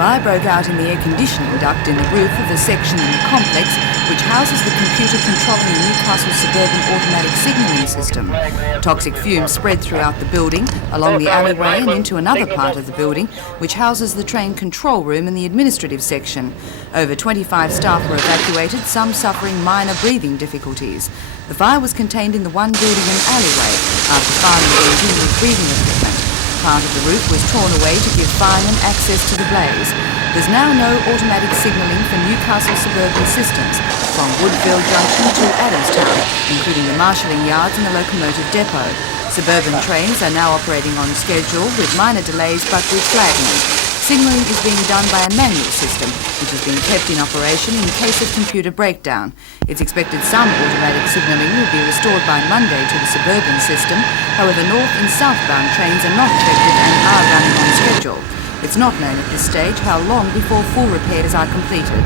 fire broke out in the air conditioning duct in the roof of the section in the complex which houses the computer controlling the Newcastle suburban automatic signalling system. Toxic fumes spread throughout the building, along the alleyway and into another part of the building which houses the train control room and the administrative section. Over 25 staff were evacuated, some suffering minor breathing difficulties. The fire was contained in the one building and alleyway after firing the engine with breathing equipment. Part of the roof was torn away to give firemen access to the blaze. There's now no automatic signalling for Newcastle suburban systems from Woodville Junction to Adamstown, including the marshalling yards and the locomotive depot. Suburban trains are now operating on schedule with minor delays but with flagging. Signalling is being done by a manual system, which has been kept in operation in case of computer breakdown. It's expected some automatic signalling will be restored by Monday to the suburban system. However, north and southbound trains are not affected and are running on schedule. It's not known at this stage how long before full repairs are completed.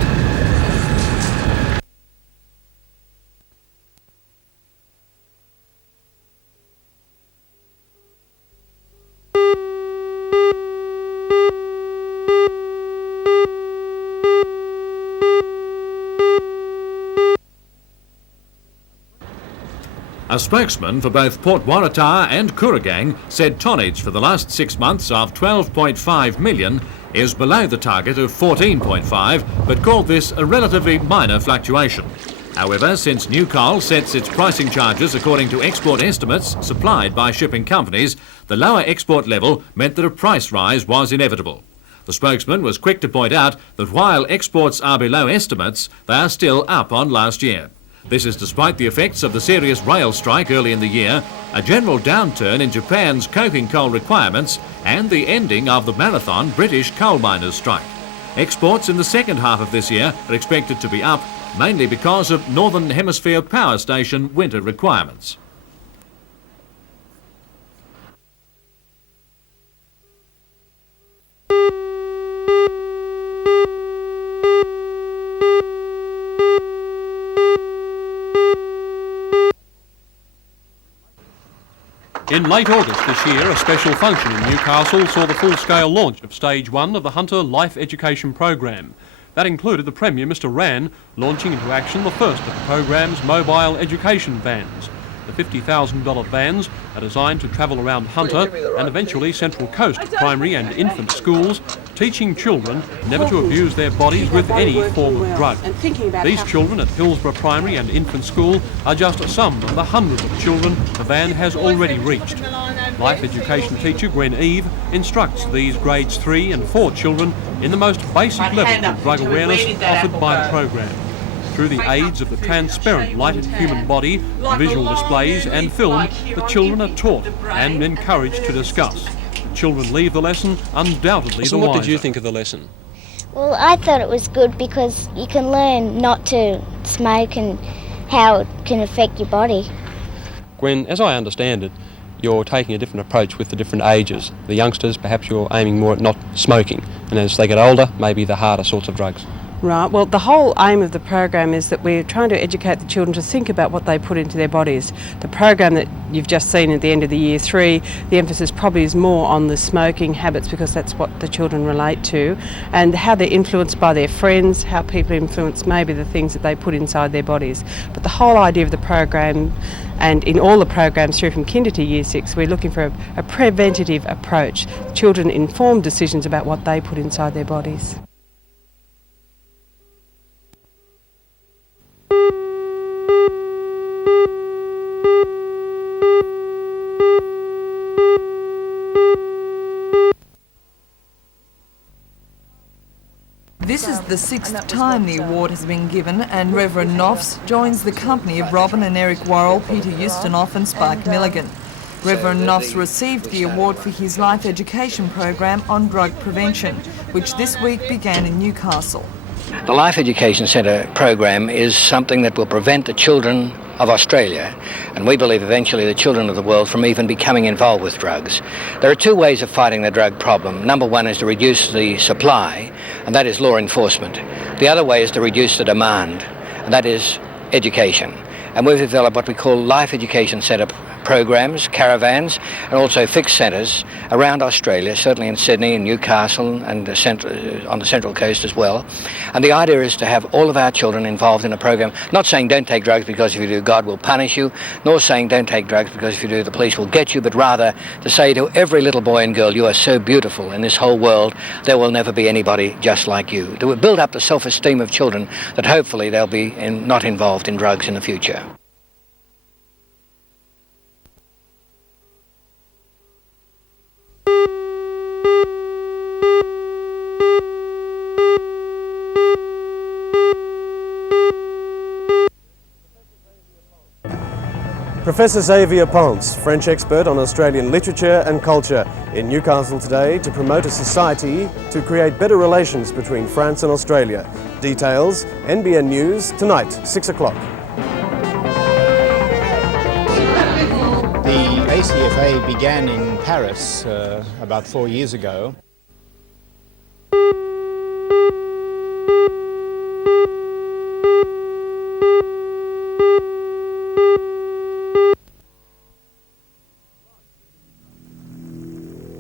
A spokesman for both Port Waratah and Kooragang said tonnage for the last 6 months of 12.5 million is below the target of 14.5, but called this a relatively minor fluctuation. However, since Newcastle sets its pricing charges according to export estimates supplied by shipping companies, the lower export level meant that a price rise was inevitable. The spokesman was quick to point out that while exports are below estimates, they are still up on last year. This is despite the effects of the serious rail strike early in the year, a general downturn in Japan's coking coal requirements, and the ending of the marathon British coal miners' strike. Exports in the second half of this year are expected to be up, mainly because of Northern Hemisphere power station winter requirements. In late August this year, a special function in Newcastle saw the full-scale launch of Stage 1 of the Hunter Life Education Program. That included the Premier, Mr Rann, launching into action the first of the programme's mobile education vans. The $50,000 vans are designed to travel around Hunter and eventually Central Coast primary and infant schools, teaching children never to abuse their bodies with any form of drug. These children at Hillsborough Primary and Infant School are just some of the hundreds of children the van has already reached. Life education teacher Gwen Eve instructs these grades 3 and 4 children in the most basic levels of drug awareness offered by the program. Through the aids of the transparent lighted human body, visual displays and film, the children are taught and encouraged to discuss. The children leave the lesson undoubtedly the wiser. What did you think of the lesson? Well, I thought it was good because you can learn not to smoke and how it can affect your body. Gwen, as I understand it, you're taking a different approach with the different ages. The youngsters, perhaps you're aiming more at not smoking, and as they get older, maybe the harder sorts of drugs. Right, well the whole aim of the program is that we're trying to educate the children to think about what they put into their bodies. The program that you've just seen at the end of the year 3, the emphasis probably is more on the smoking habits because that's what the children relate to, and how they're influenced by their friends, how people influence maybe the things that they put inside their bodies. But the whole idea of the program, and in all the programs through from kinder to year 6, we're looking for a preventative approach. Children inform decisions about what they put inside their bodies. This is the 6th time the award has been given, and Reverend Knopfs joins the company of Robin and Eric Worrell, Peter Ustinov and Spike Milligan. Reverend Knopfs received the award for his life education program on drug prevention, which this week began in Newcastle. The Life Education Centre program is something that will prevent the children of Australia, and we believe eventually the children of the world, from even becoming involved with drugs. There are two ways of fighting the drug problem. Number one is to reduce the supply, and that is law enforcement. The other way is to reduce the demand, and that is education. And we've developed what we call Life Education Centre programs, caravans, and also fixed centres around Australia, certainly in Sydney and Newcastle and on the Central Coast as well. And the idea is to have all of our children involved in a program, not saying don't take drugs because if you do God will punish you, nor saying don't take drugs because if you do the police will get you, but rather to say to every little boy and girl, you are so beautiful in this whole world, there will never be anybody just like you. To build up the self-esteem of children that hopefully they'll be not involved in drugs in the future. Professor Xavier Ponce, French expert on Australian literature and culture, in Newcastle today to promote a society to create better relations between France and Australia. Details, NBN News, tonight, 6 o'clock. The ACFA began in Paris about 4 years ago.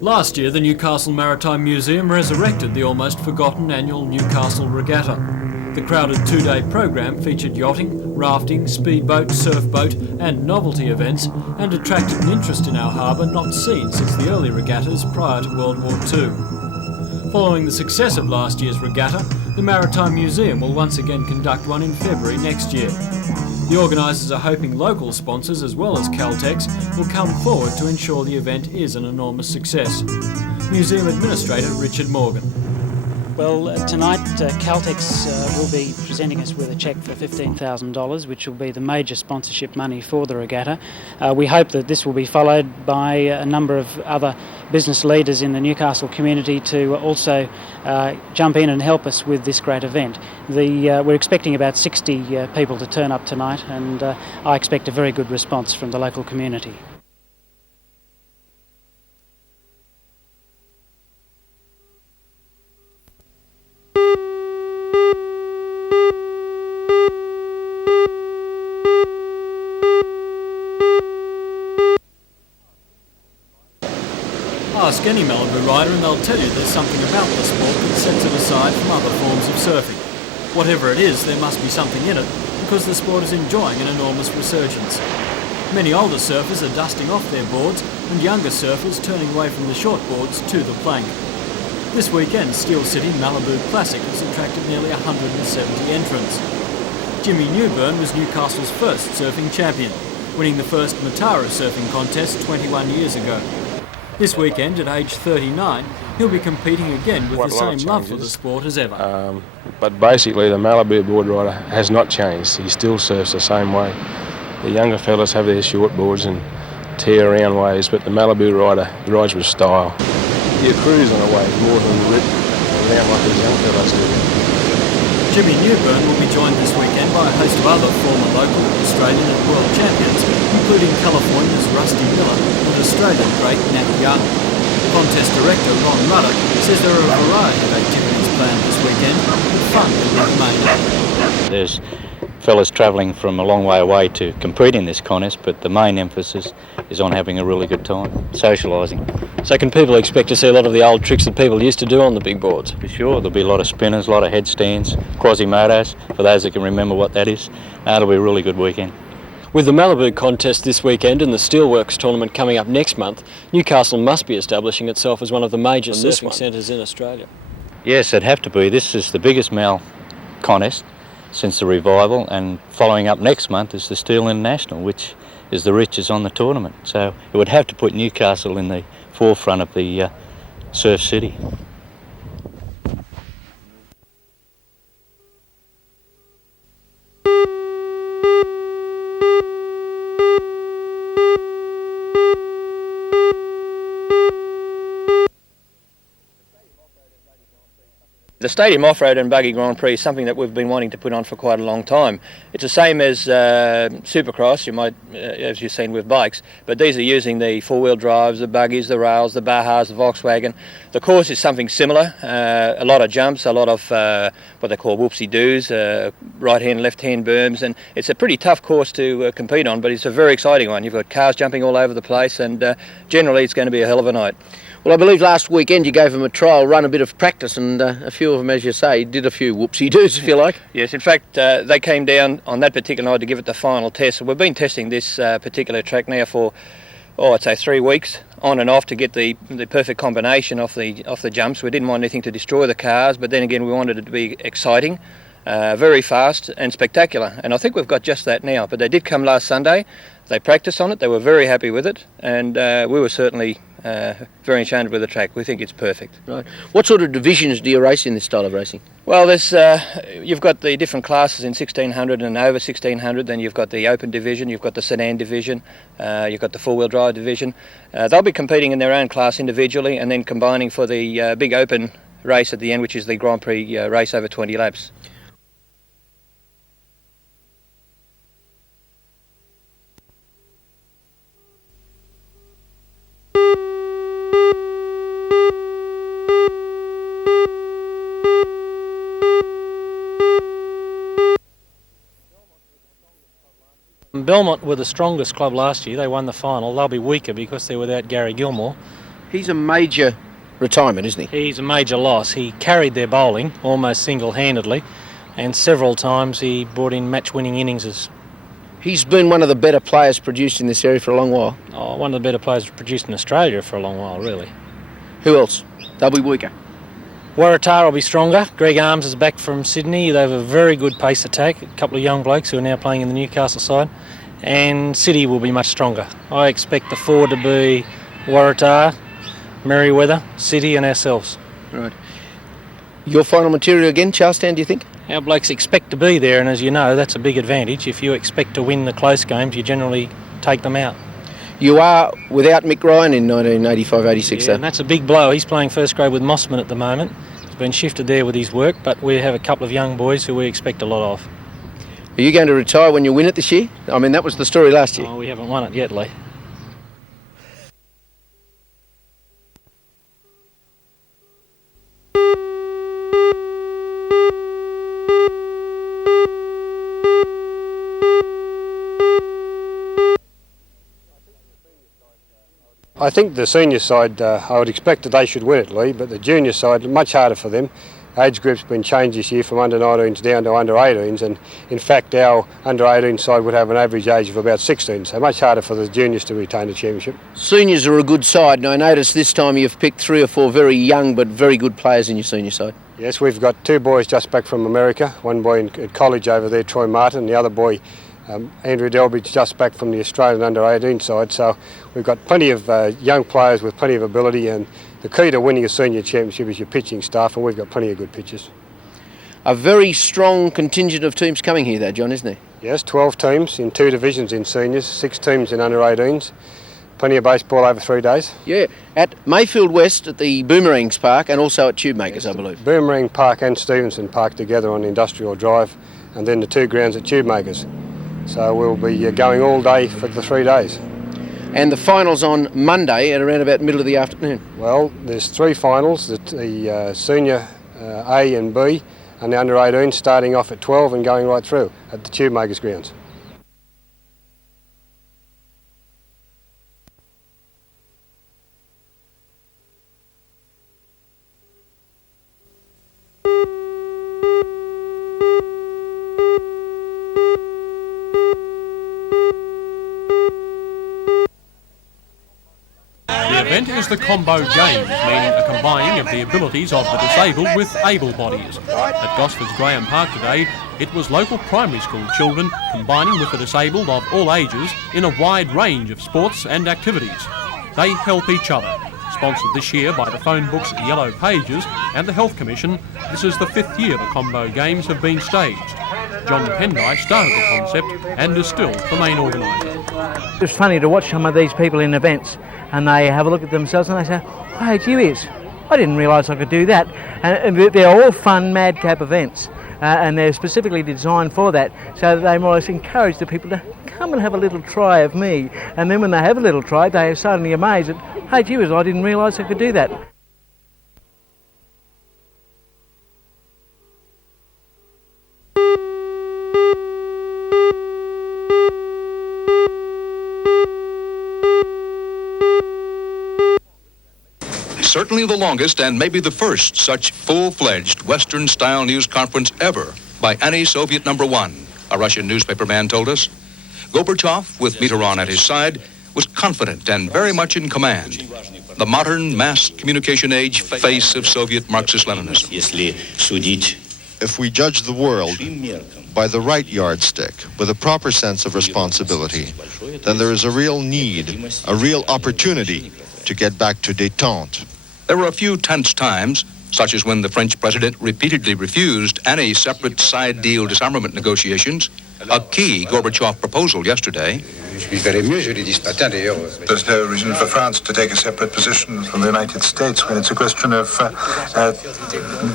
Last year, the Newcastle Maritime Museum resurrected the almost forgotten annual Newcastle Regatta. The crowded two-day program featured yachting, rafting, speedboat, surfboat and novelty events and attracted an interest in our harbour not seen since the early regattas prior to World War II. Following the success of last year's regatta, the Maritime Museum will once again conduct one in February next year. The organisers are hoping local sponsors as well as Caltex will come forward to ensure the event is an enormous success. Museum Administrator Richard Morgan. Well, tonight Caltex will be presenting us with a cheque for $15,000, which will be the major sponsorship money for the regatta. We hope that this will be followed by a number of other business leaders in the Newcastle community to also jump in and help us with this great event. We're expecting about 60 people to turn up tonight, and I expect a very good response from the local community. Ask any Malibu rider and they'll tell you there's something about the sport that sets it aside from other forms of surfing. Whatever it is, there must be something in it because the sport is enjoying an enormous resurgence. Many older surfers are dusting off their boards and younger surfers turning away from the short boards to the plank. This weekend, Steel City Malibu Classic has attracted nearly 170 entrants. Jimmy Newburn was Newcastle's first surfing champion, winning the first Matara surfing contest 21 years ago. This weekend, at age 39, he'll be competing again with the same love for the sport as ever. But basically the Malibu board rider has not changed. He still surfs the same way. The younger fellas have their short boards and tear around waves, but the Malibu rider rides with style. He'll cruise on a wave more than rip around like these young fellas do. Jimmy Newburn will be joined this weekend by a host of other former local, Australian and world champions, including California's Rusty Miller and Australian great Nat Young. Contest director Ron Rudder says there are a variety of activities planned this weekend, but fun will be the main aim. There's fellas travelling from a long way away to compete in this contest, but the main emphasis is on having a really good time, socialising. So can people expect to see a lot of the old tricks that people used to do on the big boards? For sure, there'll be a lot of spinners, a lot of headstands, quasimodos, for those that can remember what that is. It'll be a really good weekend. With the Malibu contest this weekend and the Steelworks tournament coming up next month, Newcastle must be establishing itself as one of the major surfing centres in Australia. Yes, it'd have to be. This is the biggest Mal contest since the revival, and following up next month is the Steel International, which is the riches on the tournament. So it would have to put Newcastle in the forefront of the surf city. The Stadium Off-Road and Buggy Grand Prix is something that we've been wanting to put on for quite a long time. It's the same as Supercross, you might, as you've seen with bikes, but these are using the four-wheel drives, the buggies, the rails, the Bahas, the Volkswagen. The course is something similar, a lot of jumps, a lot of what they call whoopsie-doos, right-hand, left-hand berms, and it's a pretty tough course to compete on, but it's a very exciting one. You've got cars jumping all over the place, and generally it's going to be a hell of a night. Well, I believe last weekend you gave them a trial run, a bit of practice, and a few of them, as you say, did a few whoopsie-doos, if you like. Yes, in fact, they came down on that particular night to give it the final test. So we've been testing this particular track now for, I'd say 3 weeks, on and off, to get the perfect combination of the jumps. We didn't want anything to destroy the cars, but then again we wanted it to be exciting, very fast and spectacular. And I think we've got just that now. But they did come last Sunday. They practiced on it. They were very happy with it, and we were certainly very enchanted with the track. We think it's perfect. Right. What sort of divisions do you race in this style of racing? Well, there's you've got the different classes in 1600 and over 1600. Then you've got the open division, you've got the sedan division, you've got the four-wheel drive division. They'll be competing in their own class individually, and then combining for the big open race at the end, which is the Grand Prix race over 20 laps. Belmont were the strongest club last year. They won the final. They'll be weaker because they're without Gary Gilmore. He's a major retirement, isn't he? He's a major loss. He carried their bowling almost single-handedly, and several times he brought in match-winning innings. He's been one of the better players produced in this area for a long while. Oh, one of the better players produced in Australia for a long while, really. Who else? They'll be weaker. Waratah will be stronger. Greg Arms is back from Sydney. They have a very good pace attack. A couple of young blokes who are now playing in the Newcastle side. And City will be much stronger. I expect the four to be Waratah, Merriweather, City and ourselves. Right. Your final material again, Charlestown, do you think? Our blokes expect to be there, and as you know, that's a big advantage. If you expect to win the close games, you generally take them out. You are without Mick Ryan in 1985-86, and that's a big blow. He's playing first grade with Mossman at the moment. He's been shifted there with his work, but we have a couple of young boys who we expect a lot of. Are you going to retire when you win it this year? I mean, that was the story last year. Oh, we haven't won it yet, Lee. I think the senior side, I would expect that they should win it, Lee, but the junior side, much harder for them. Age group's been changed this year from under 19s down to under 18s, and in fact our under 18 side would have an average age of about 16, so much harder for the juniors to retain the championship. Seniors are a good side, and I notice this time you've picked 3 or 4 very young but very good players in your senior side. Yes, we've got 2 boys just back from America, one boy at college over there, Troy Martin, the other boy Andrew Delbridge just back from the Australian under-18 side, so we've got plenty of young players with plenty of ability, and the key to winning a senior championship is your pitching staff, and we've got plenty of good pitchers. A very strong contingent of teams coming here though, John, isn't there? Yes, 12 teams in 2 divisions in seniors, 6 teams in under-18s, plenty of baseball over 3 days. Yeah, at Mayfield West at the Boomerangs Park and also at Tube Makers, yes, I believe. Boomerang Park and Stevenson Park together on Industrial Drive, and then the 2 grounds at Tube Makers. So we'll be going all day for the 3 days. And the finals on Monday at around about middle of the afternoon? Well, there's 3 finals, the senior A and B and the under-18 starting off at 12 and going right through at the Tube Makers grounds. The event is the Combo Games, meaning a combining of the abilities of the disabled with able bodies. At Gosford's Graham Park today, it was local primary school children combining with the disabled of all ages in a wide range of sports and activities. They help each other. Sponsored this year by the phone books Yellow Pages and the Health Commission, this is the 5th year the Combo Games have been staged. John Pendyke started the concept and is still the main organiser. It's funny to watch some of these people in events and they have a look at themselves and they say, hey, gee whiz, I didn't realise I could do that. And they're all fun, madcap events. And they're specifically designed for that, so that they more or less encourage the people to come and have a little try of me. And then when they have a little try, they are suddenly amazed at, hey, gee whiz, I didn't realise I could do that. Certainly the longest and maybe the first such full-fledged Western-style news conference ever by any Soviet number one, a Russian newspaper man told us. Gorbachev, with Mitterrand at his side, was confident and very much in command. The modern mass communication age face of Soviet Marxist-Leninism. If we judge the world by the right yardstick, with a proper sense of responsibility, then there is a real need, a real opportunity to get back to détente. There were a few tense times, such as when the French president repeatedly refused any separate side deal disarmament negotiations, a key Gorbachev proposal yesterday. There's no reason for France to take a separate position from the United States when it's a question of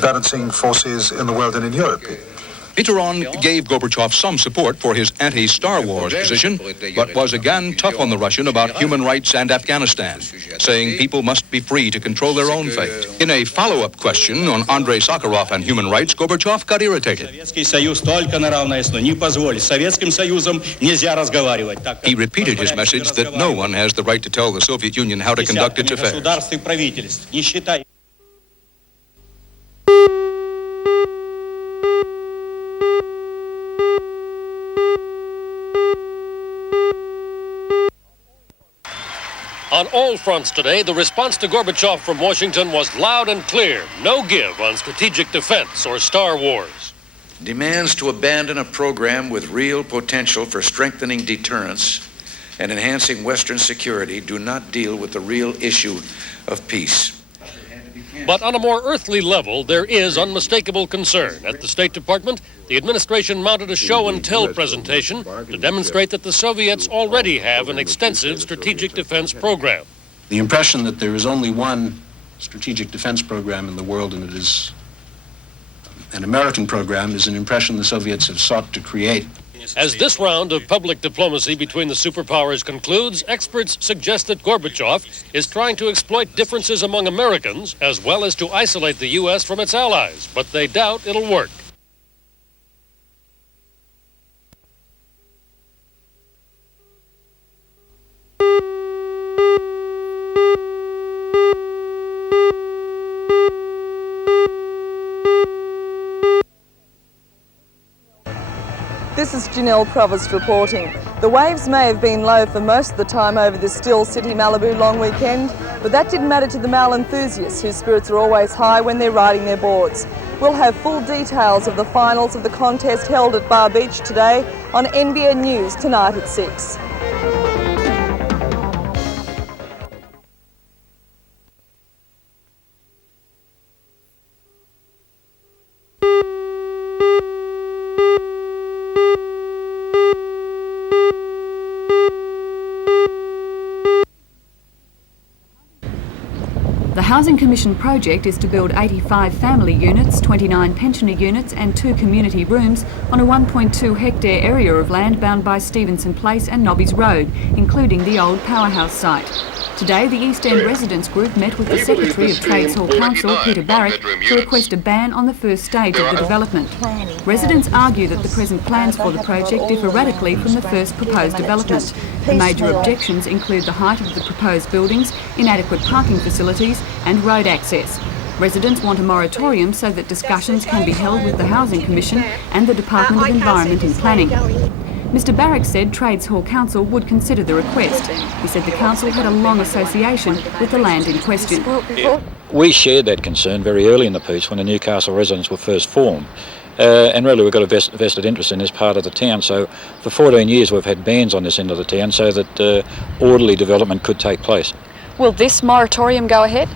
balancing forces in the world and in Europe. Mitterrand gave Gorbachev some support for his anti-Star Wars position, but was again tough on the Russian about human rights and Afghanistan, saying people must be free to control their own fate. In a follow-up question on Andrei Sakharov and human rights, Gorbachev got irritated. He repeated his message that no one has the right to tell the Soviet Union how to conduct its affairs. On all fronts today, the response to Gorbachev from Washington was loud and clear. No give on strategic defense or Star Wars. Demands to abandon a program with real potential for strengthening deterrence and enhancing Western security do not deal with the real issue of peace. But on a more earthly level, there is unmistakable concern. At the State Department, the administration mounted a show-and-tell presentation to demonstrate that the Soviets already have an extensive strategic defense program. The impression that there is only one strategic defense program in the world, and it is an American program, is an impression the Soviets have sought to create. As this round of public diplomacy between the superpowers concludes, experts suggest that Gorbachev is trying to exploit differences among Americans as well as to isolate the U.S. from its allies, but they doubt it'll work. This is Janelle Provost reporting. The waves may have been low for most of the time over this Still City Malibu long weekend, but that didn't matter to the Mal enthusiasts whose spirits are always high when they're riding their boards. We'll have full details of the finals of the contest held at Bar Beach today on NBN News tonight at 6. The Housing Commission project is to build 85 family units, 29 pensioner units and 2 community rooms on a 1.2 hectare area of land bound by Stevenson Place and Nobbies Road, including the old powerhouse site. Today, the East End Residents Group met with the Secretary of Trades Hall Council, Peter Barrick, to request a ban on the first stage of the development. Residents argue that the present plans for the project differ radically from the first proposed development. The major objections include the height of the proposed buildings, inadequate parking facilities and road access. Residents want a moratorium so that discussions can be held with the Housing Commission and the Department of Environment and Planning. Mr Barrick said Trades Hall Council would consider the request. He said the council had a long association with the land in question. We shared that concern very early in the piece when the Newcastle residents were first formed. And really we've got a vested interest in this part of the town, so for 14 years we've had bans on this end of the town so that orderly development could take place. Will this moratorium go ahead?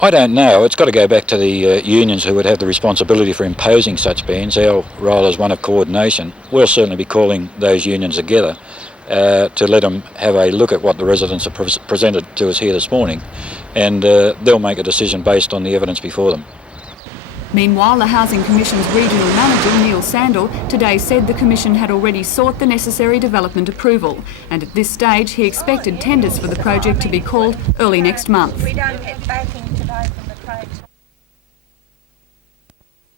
I don't know. It's got to go back to the unions who would have the responsibility for imposing such bans. Our role is one of coordination. We'll certainly be calling those unions together to let them have a look at what the residents have presented to us here this morning, and they'll make a decision based on the evidence before them. Meanwhile, the Housing Commission's Regional Manager, Neil Sandel, today said the Commission had already sought the necessary development approval, and at this stage he expected tenders for the project to be called early next month.